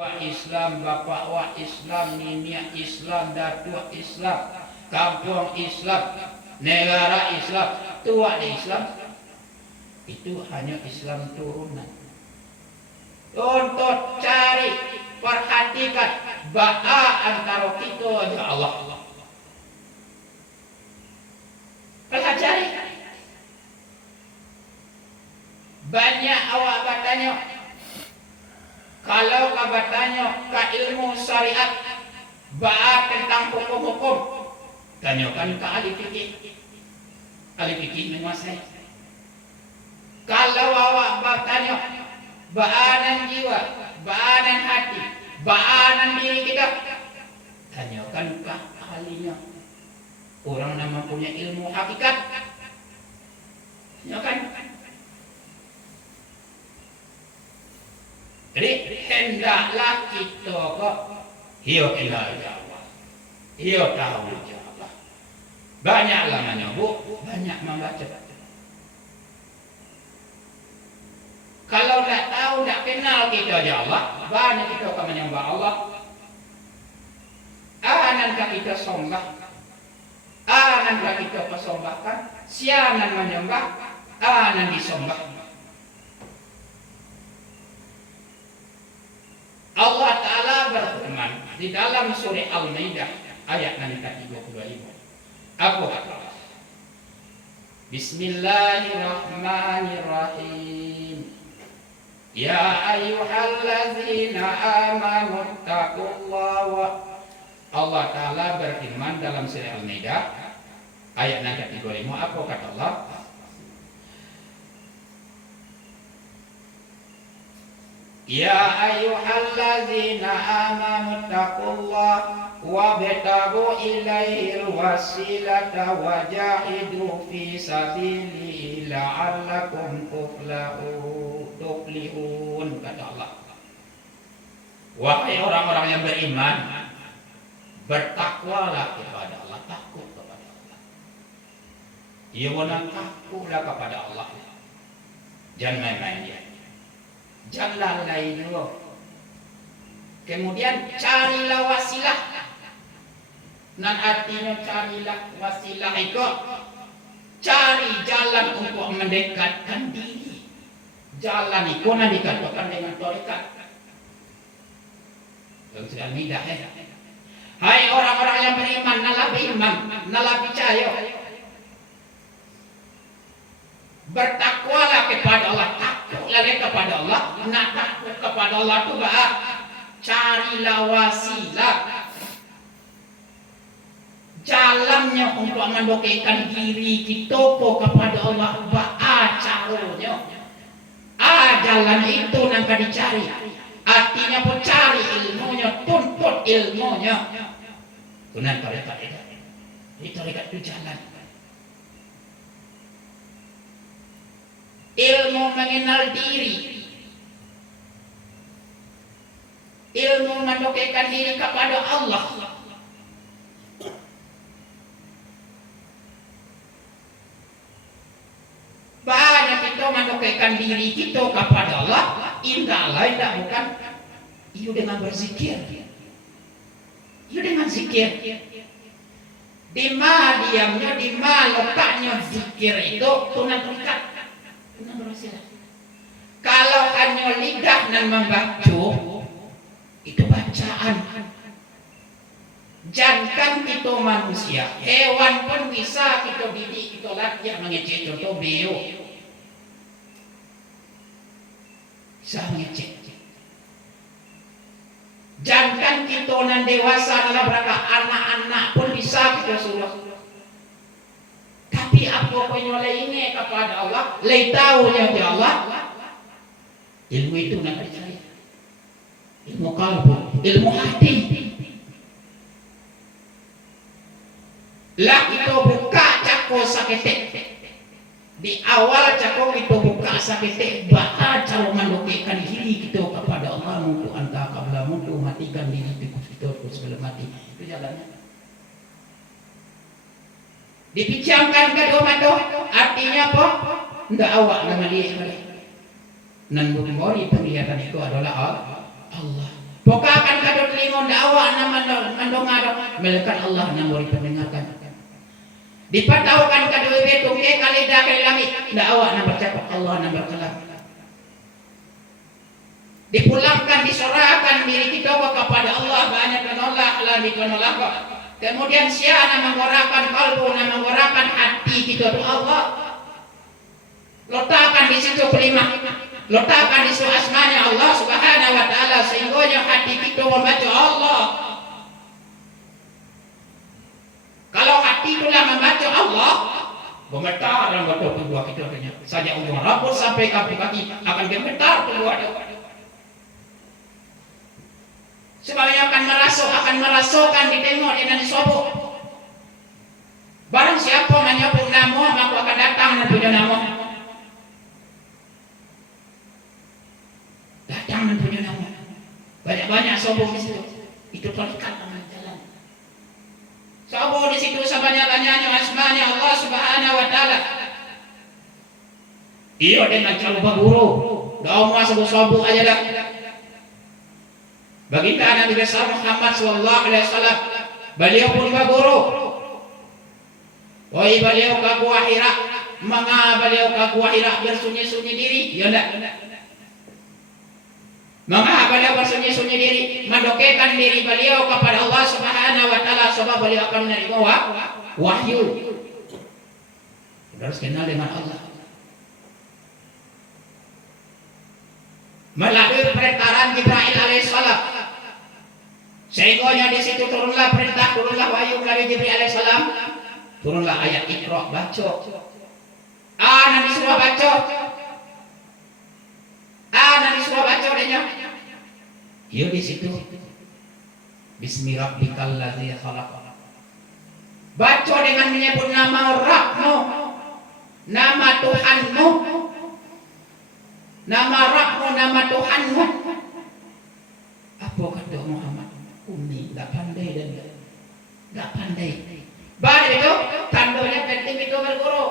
Wa Islam, bapak wa Islam, niniak Islam, datuk Islam, kampung Islam, negara Islam, tua di Islam. Itu hanya Islam turunan. Untuk cari, perhatikan ba'a antara kita ya Allah. Pelajari. Banyak awak bertanya. Kalau kau bertanya ke ilmu syariat, ba'a tentang hukum-hukum, tanyakan ke ahli fikih. Ahli fikih menguasai. Kalau awak bertanya baanan jiwa, baanan hati, baanan diri kita, tanyakan ke ahlinya. Orang nama punya ilmu hakikat, tanyakan. Jadi hendaklah kita kok hiyo ilah jawab, hiyo tahu jawab. Banyaklah menyebut, banyak membaca. Kalau tak tahu, tak kenal kita jawab, banyak kita akan menyembah Allah. Anankah kita sombah? Anankah kita persembahkan? Sianan menyembah, anan disembah. Allah Ta'ala berfirman di dalam surah Al-Maidah ayat yang ke-35. Apa kata Allah? Bismillahirrahmanirrahim. Ya ayyuhallazina amanu taqullaha. Allah Ta'ala berfirman dalam surah Al-Maidah ayat yang ke-35. Apa kata Allah? Ya ayyuhallazina amanu taqullaha wabtagu ilaihil wasilata wajahidu fi sabilihi la'allakum tuflihun, kata Allah. Wahai orang-orang yang beriman, bertakwalah kepada Allah, takut kepada Allah. Ya benar, takutlah kepada Allah. Jangan main-main dia. Jangan lain dulu. Kemudian carilah wasilah. Dan artinya carilah wasilah itu cari jalan untuk mendekatkan diri. Jalan itu nanti dikatakan dengan tarekat. Yang sudah midah ya. Hai orang-orang yang beriman, nalah percaya. Bertakwalah kepada Allah, takutlah kepada Allah. Nak takut kepada Allah itu carilah wasilah, jalannya untuk mendekatkan diri kita kepada Allah. Caranya, jalan itu nangka dicari. Artinya pun cari ilmunya, tuntut ilmunya. Benar tarekat itu tarekat itu jalan. Ilmu mengenal diri, ilmu mendekatkan diri kepada Allah. Banyak kita mendekatkan diri kita kepada Allah. Indah lain tak bukan itu dengan berzikir, itu dengan zikir. Di mana diamnya, di mana letaknya zikir itu tunang terikat. Kalau hanya lidah dan membaca itu bacaan. Jangan kita manusia, hewan pun bisa kita didik, kita latih mengecek. Contoh beo bisa mengecek. Jangan kita nan dewasa dalam rangka anak-anak pun bisa kita suruh. Tapi apa punya lainnya kepada Allah, lay tahunya di Allah. Ilmu itu nak dicari. Ilmu kalbu, ilmu hati. Lah kita buka cako sakete. Di awal cako kita buka sakete, bahkan cara mendekatkan diri kita kepada Allah. Untuk anta kabla untuk matikan diri kita sebelum mati. Itu jalannya. Dipicamkan kedua mata, artinya apa? Ndak awak nama dia. Nan bukmori penglihatan itu adalah Allah. Pokakan kado telingon dakwah nama mandongadok melekat Allah namuri pendengarkan. Dipataukan kado betung ke kali dah kali langit dakwah nama bercakap Allah nama berkalam. Dipulangkan diserahkan diri kita kepada Allah banyak menolak lagi menolak. Kemudian siapa mengorakan kalbu, mengorakan hati kita tu Allah. Letakkan di situ kelima, letakkan di situ asmanya Allah Subhanahu wa taala sehingga hati kita membaca Allah. Kalau hati itulah membaca Allah, gemetar dalam badan kedua kita tanya. Saja ujung rambut sampai kaki akan gemetar kedua. Sebabnya akan merasakan ditengok dan disobok. Barang siapa menyebut nama maka akan datang dan punya nama. Datang dan punya nama. Banyak-banyak sobok di situ. Itu terikat dengan jalan. Sobok di situ sebanyak-banyaknya asmanya Allah Subhanahu wa taala. Iya dengan cara berguru. Doa masuk sobok aja dah. Baginda Nabi besar Muhammad sallallahu alaihi wasallam beliau pun berguru. Wahai beliau ke Gua Hira, manga beliau ke Gua Hira bersunyi-sunyi diri, ya enggak? Maka beliau bersunyi-sunyi diri, mendokekan diri beliau kepada Allah Subhanahu wa taala sebab beliau akan menerima wahyu. Harus kenal dengan Allah. Melalui perintahan Jibril alaihissalam. Sehingga di situ turunlah perintah, turunlah wahyu melalui Jibril alaihissalam. Turunlah ayat Iqra, baca. Nanti semua baca. Nanti semua baca adanya. Ya di situ. Bismi rabbikal ladzi khalaq. Baca dengan menyebut nama Rabbmu, nama Tuhanmu, nama Rabbmu, nama Tuhanmu. Apa kata Muhammad? Umi, tak pandai dan tak pandai. Baik itu, tandanya penting itu berguru.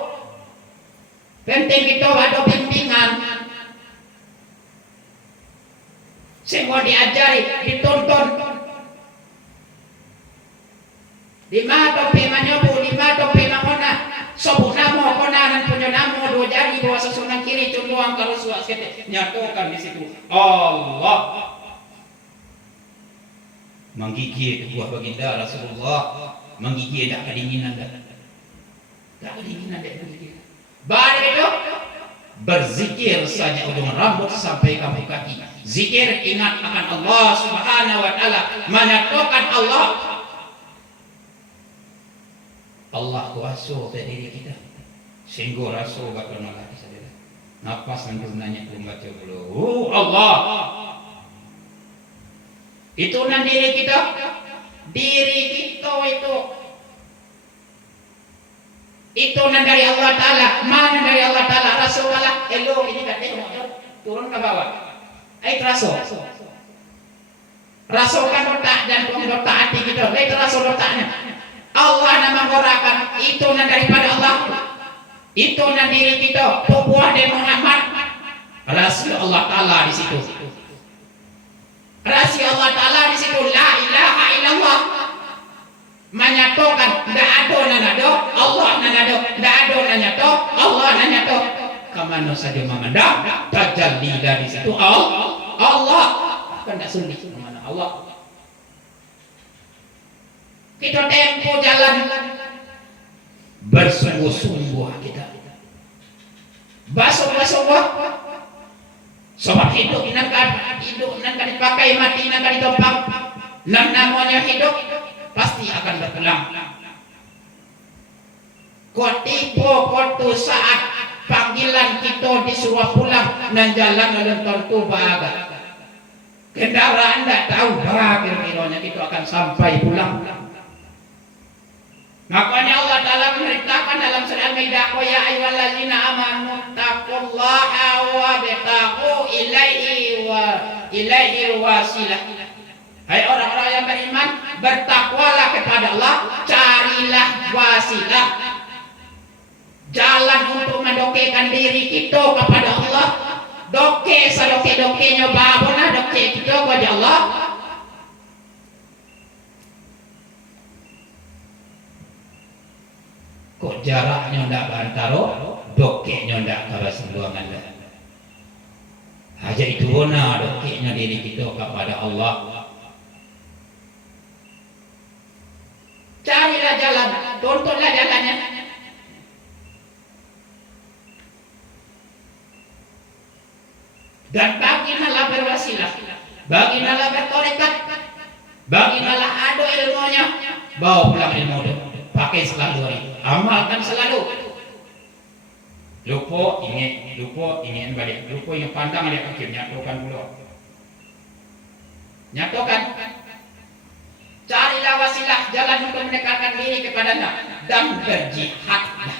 Penting itu ada bimbingan. Semua diajari, ditonton. Lima topi manyobu, lima topi mangona. Sobu namo, konanan punya namo, dua jari, dua susunan kiri, cunduang kalau suas kete. Nyatukan di situ. Allah. Menggigit buah baginda Rasulullah. Menggigit tak kedinginan dah. Tak kedinginan dah menggigit. Baik itu, berzikir saja ujung rambut sampai kamu kaki. Zikir ingat akan Allah Subhanahu wa taala, menyatukan Allah. Allah kuasa pada diri kita. Sehingga rasul bakal lagi saja. Napas nanti nanya belum baca dulu. Allah. Itu nan diri kita. Diri kita itu nan dari Allah taala. Mana dari Allah taala? Rasul Allah. Elo ini kat tengok turun ke bawah. Rasul. Rasul kan otak dan otak hati kita. Itu rasul otaknya. Allah nama menggerakkan itu nan daripada Allah. Itu nan diri kita. Tubuh dari Muhammad. Rasul Allah taala di situ. Rasul Allah taala di situ. La ilaha illallah. Menyatukan tidak ada nan ada Allah nan ada tidak ada nan nyata Allah nan nyata. Kamano saja memandang tajalli dari situ Allah akan tak sulit mana Allah. Kita tempuh jalan bersungguh-sungguh kita. Basuh-basuh sebab hidup nan kan dipakai, mati nan kan ditopang. Nan namanya hidup pasti akan berpulang. Kotu saat panggilan kita disuruh pulang dan jalan dalam tentu bahagia. Kendaraan tidak tahu kira-kiranya kita akan sampai pulang. Makanya Allah Ta'ala memerintahkan dalam surah Al-Maidah, ya ayyuhallazina amanu taqullaha wa bitaqu ilaihi wasilah. Hai orang-orang yang beriman, bertakwalah kepada Allah, carilah wasilah. Jalan untuk mendokekan diri kita kepada Allah. Doke sadoke-dokenya babona doke kita kepada Allah. kok jaraknya ndak bantaro dokeknya ndak kalah sembuangan dah. Aja itu bona dokeknya diri kita kepada Allah. Carilah jalan, tontonlah jalannya. Dan baginlah berwasilah, baginlah bertorekat, baginlah ado ilmunya, bawa pulang ilmu itu, pakai selalu hari, amalkan selalu. Lupa ingin balik, lupa yang pandang dia akhirnya nyatokan pula. Nyatokan. Carilah wasilah jalan untuk mendekatkan diri kepadanya dan berjihadlah.